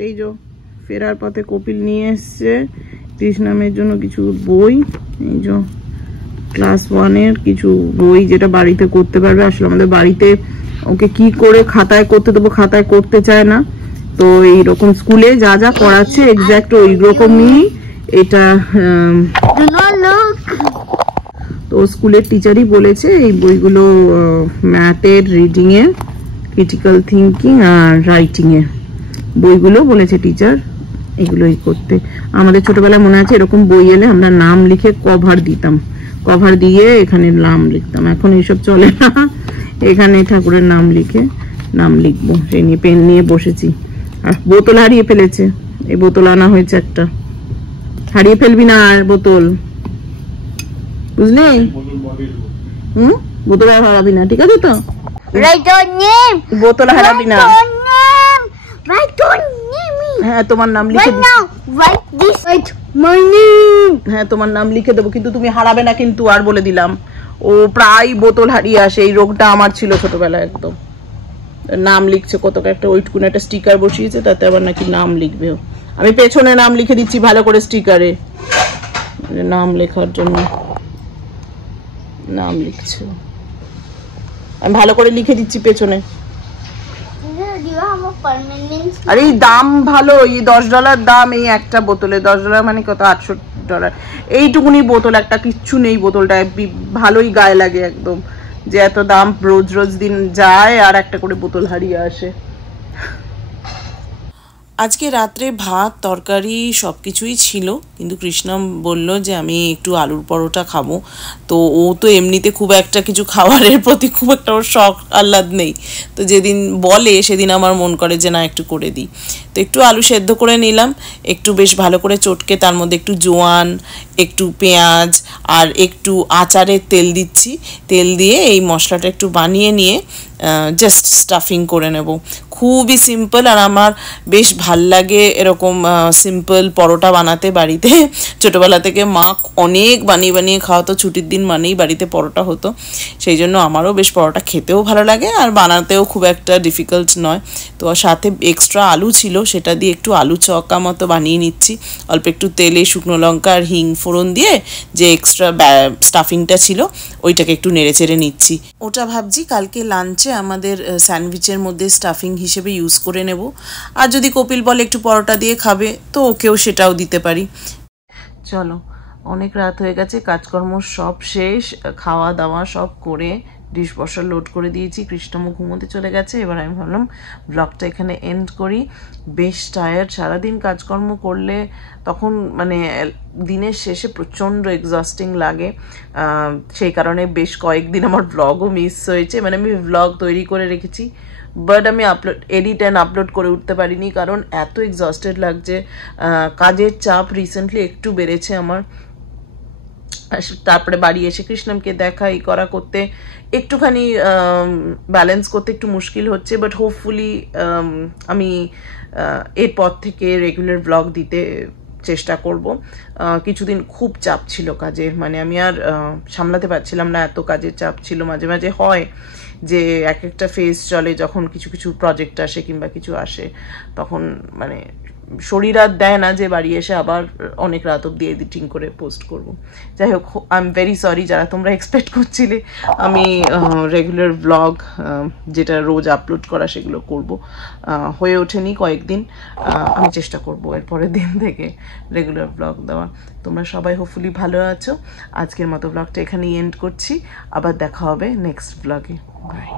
এই যে ফেরার পথে কপিল নিয়ে এসছে কৃষ্ণামের জন্য কিছু বই। এই যে ক্লাস 1-এর কিছু বই যেটা বাড়িতে করতে পারবে। আসলে আমাদের বাড়িতে ওকে কি করে খাতায় করতে দেবো, খাতায় করতে চায় না। তো এইরকম স্কুলে যা যা করাচ্ছে এক্স্যাক্ট ওই রকমই এটা। তো স্কুলের টিচারই বলেছে এই বইগুলো ম্যাথের, রিডিং এর, ক্রিটিক্যাল থিঙ্কিং আর রাইটিং এর বইগুলো বলেছে টিচার এগুলোই করতে। আমাদের ছোটবেলায় মনে আছে এরকম বই এলে আমরা নাম লিখে কভার দিতাম, কভার দিয়ে এখানে নাম লিখতাম। এখন এইসব চলে না, এখানে ঠাকুরের নাম লিখে নাম লিখবো। সেই নিয়ে পেন নিয়ে বসেছি। আর বোতল হারিয়ে ফেলেছে, এই বোতল আনা হয়েছে একটা। হারিয়ে ফেলবি না আর বোতল, বুঝলি? বোতল আর হারাবি না, ঠিক আছে তো? বোতল হারাবি না। হ্যাঁ তোমার নাম লিখে, হ্যাঁ তোমার নাম লিখে দেবো, কিন্তু তুমি হারাবে না কিন্তু, আর বলে দিলাম। ও প্রায় বোতল হারিয়ে আসে, এই রোগটা আমার ছিল ছোটবেলায় একদম। নাম লিখছে কত একটা, ওইটুকুন একটা স্টিকার বসিয়েছে, তাতে আবার নাকি নাম লিখবে। আমি পেছনে নাম লিখে দিচ্ছি ভালো করে স্টিকারে, নাম লেখার জন্য নাম লিখছে। আমি ভালো করে লিখে দিচ্ছি পেছনে। আর এই দাম ভালো, এই $10 দাম এই একটা বোতলে। $10 মানে কত, $800। এইটুকুনি বোতল একটা, কিচ্ছু নেই বোতলটা, ভালোই গায়ে লাগে একদম, যে এত দাম রোজ রোজ দিন যায় আর একটা করে বোতল হারিয়ে আসে। আজকে রাত্রে ভাত তরকারি সব কিছুই ছিল, কিন্তু কৃষ্ণা বলল যে আমি একটু আলুর পরোটা খাবো। তো ও তো এমনিতে খুব একটা কিছু খাবারের প্রতি খুব একটা ওর শখ আহ্লাদ নেই, তো যেদিন বলে সেদিন আমার মন করে যে না একটু করে দিই। তো একটু আলু সেদ্ধ করে নিলাম, একটু বেশ ভালো করে চটকে তার মধ্যে একটু জোয়ান, একটু পেঁয়াজ আর একটু আচারের তেল দিচ্ছি। তেল দিয়ে এই মশলাটা একটু বানিয়ে নিয়ে জাস্ট স্টাফিং করে নেব। খুবই সিম্পল, আর আমার বেশ ভাল লাগে এরকম সিম্পল পরোটা বানাতে বাড়িতে। ছোটোবেলা থেকে মা অনেক বানিয়ে বানিয়ে খাওয়াতো, ছুটির দিন মানেই বাড়িতে পরোটা হতো, সেই জন্য আমারও বেশ পরোটা খেতেও ভালো লাগে আর বানাতেও খুব একটা ডিফিকাল্ট নয়। তো সাথে এক্সট্রা আলু ছিল, সেটা দিয়ে একটু আলু চক্কা মতো বানিয়ে নিচ্ছি। অল্প একটু তেলে শুকনো লঙ্কা আর হিং ফোড়ন দিয়ে যে এক্সট্রা স্টাফিংটা ছিল ওইটাকে একটু নেড়ে চেড়ে নিচ্ছি। ওটা ভাবছি কালকে লাঞ্চে আমাদের স্যান্ডউইচের মধ্যে স্টাফিং হিসেবে ইউজ করে নেব। আর যদি কপিল বলে একটু পরোটা দিয়ে খাবে তো ওকেও সেটাও দিতে পারি। চলো, অনেক রাত হয়ে গেছে, কাজকর্ম সব শেষ, খাওয়া দাওয়া সব করে ডিশ ওয়াশার লোড করে দিয়েছি, কৃষ্ণমু ঘুমোতে চলে গেছে। এবার আমি ভাবলাম ব্লগটা এখানে এন্ড করি। বেশ টায়ার্ড, সারাদিন কাজকর্ম করলে তখন মানে দিনের শেষে প্রচণ্ড এক্সস্টিং লাগে। সেই কারণে বেশ কয়েকদিন আমার ব্লগও মিস হয়েছে, মানে আমি ব্লগ তৈরি করে রেখেছি বাট আমি এডিট অ্যান্ড আপলোড করে উঠতে পারিনি, কারণ এত এক্সস্টেড লাগছে। কাজের চাপ রিসেন্টলি একটু বেড়েছে আমার। তারপরে বাড়ি এসে কৃষ্ণমকে দেখা এই করা করতে একটুখানি ব্যালেন্স করতে একটু মুশকিল হচ্ছে, বাট হোপফুলি আমি এরপর থেকে রেগুলার ব্লগ দিতে চেষ্টা করব। কিছুদিন খুব চাপ ছিল কাজের, মানে আমি আর সামলাতে পারছিলাম না, এত কাজের চাপ ছিল। মাঝে মাঝে হয় যে এক একটা ফেজ চলে, যখন কিছু কিছু প্রজেক্ট আসে কিংবা কিছু আসে, তখন মানে শরীর আর দেয় না যে বাড়ি এসে আবার অনেক রাত অবধি এডিটিং করে পোস্ট করব। যাই হোক, আই এম ভেরি সরি যারা তোমরা এক্সপেক্ট করছিলে আমি রেগুলার ব্লগ যেটা রোজ আপলোড করা সেগুলো করব, হয়ে ওঠেনি কয়েকদিন। আমি চেষ্টা করব এর পরের দিন থেকে রেগুলার ব্লগ দেওয়া। তোমরা সবাই হোপফুলি ভালো আছো। আজকের মতো ব্লগটা এখানেই এন্ড করছি, আবার দেখা হবে নেক্সট ব্লগে। বাই।